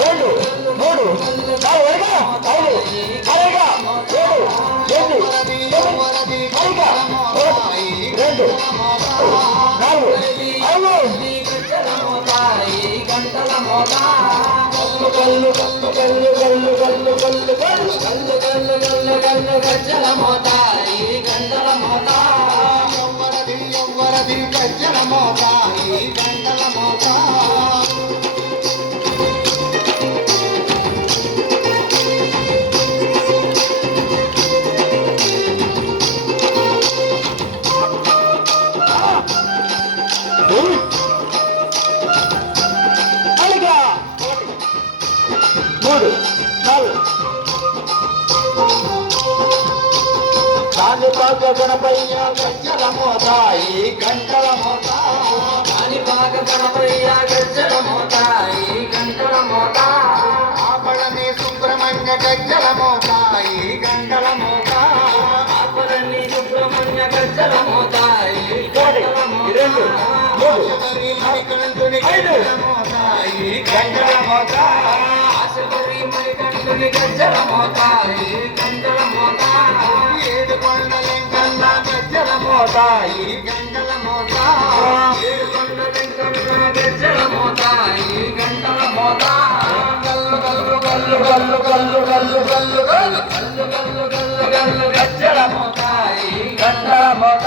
రెండు మూడు. నాలుగు ఐదు ఐదు అరగా ఏడు ఎనిమిది తొమ్మిది అరగా రెండు నాలుగు ఐదు. కళ్ళు కళ్ళు కళ్ళు కళ్ళు కళ్ళు కళ్ళు కళ్ళు కళ్ళు కళ్ళు కళ్ళు కళ్ళు గజ్జల మోతాయి గంటల మోతా ఎవ్వరది ఎవ్వరది గజ్జల మోతా. నాలుగు నాలుగు కాని భాగ గణపయ్య గజ్జల మోతాయి గంటల మోతాయి కాని భాగ గణపయ్య గజ్జల గంటల మోతాయి ఆపడని సుబ్రహ్మణ్య గజ్జల మోతాయి గంటల సుబ్రహ్మణ్య గజ్జల మోతాయి ఆశపరి గజ్జల మోత ఈ గంటల మోత ఏడు కొండలింగన్న గజ్జల మోత ఈ గంటల మోత ఏడుకొండ వెంకన్న గజ్జల మోత ఈ గంటల మోత కల్లు కల్లు కల్లు కల్లు కల్లు కల్లు కల్లు కల్లు కల్లు కల్లు కల్లు గల్లు గజ్జల మోత ఈ గంటల మోత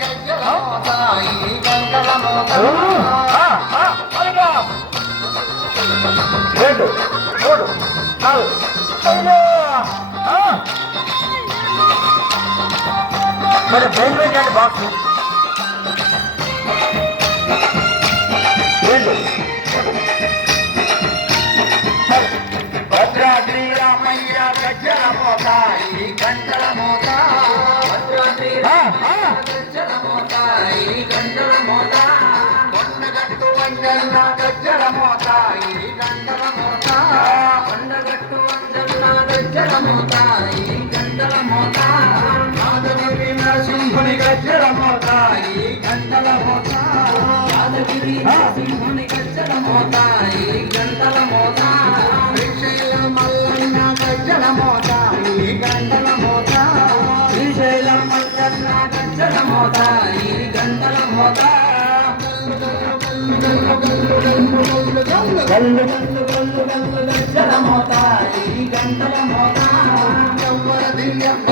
గజ్జల మోత ఈ గంటల మోత రెండు మూడు. నాలుగు. మరి బయట పెట్టండి బాక్స్ రెండు భద్రాద్రి రామయ్య గజ్జల మోత ఈ గంటల మోత ఆ. గజ్జల మోత ఈ గంటల మోత కొండగట్టు వంజన్న గజ్జల మోత ఈ గజ్జల మోత ఈ గంటల మోత యాదగిరి నరసింహుని గజ్జల మోత ఈ గంటల మోత యాదగిరి నరసింహుని గజ్జల మోత ఈ గంటల మోత శ్రీశైల మల్లన్న గజ్జల మోత ఈ గంటల మోత శ్రీశైలం మల్లన్న గజ్జల మోత ఈ గంటల మోత గల్లు గల్లు గల్లు గల్లు గంటల మోత ఈ గంటల మోత ఎవ్వర దివ్యం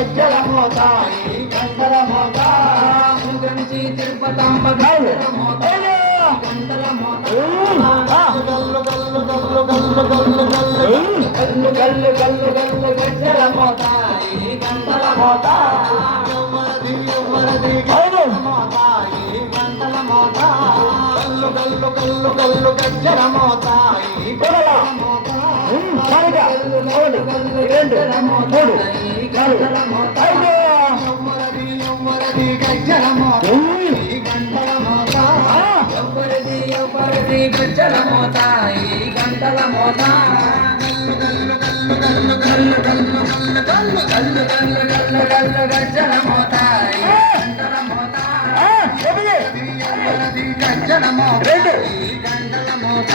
సజ్జల మోత గంటల మోత సుగంచి తిరుపతాంబ గజ్జల మోత గంటల మోత గల్లు గల్లు గల్లు గల్లు గల్లు గల్లు గల్లు గల్లు గల్లు గల్లు గజ్జల మోత ఈ గంటల మోత ఎవ్వరది ఎవ్వరది గజ్జల మోత ఈ గంటల మోత గల్లు గల్లు గల్లు గల్లు గజ్జల మోత గంటల మోత గంటల మోత ఎవ్వరది ఎవ్వరది గజ్జల మోత ఈ గంటల మోత. ఎవరిది ఎవరిది గజ్జల మోత ఈ గంటల మోత గల్లు గల్లు గల్లు గల్లు గల్లు గల్లు గల్లు గల్లు గల్లు గల్లు గజ్జల మోత ఈ గంటల మోత ఎవరది గజ్జల మోత ఈ గంటల మోత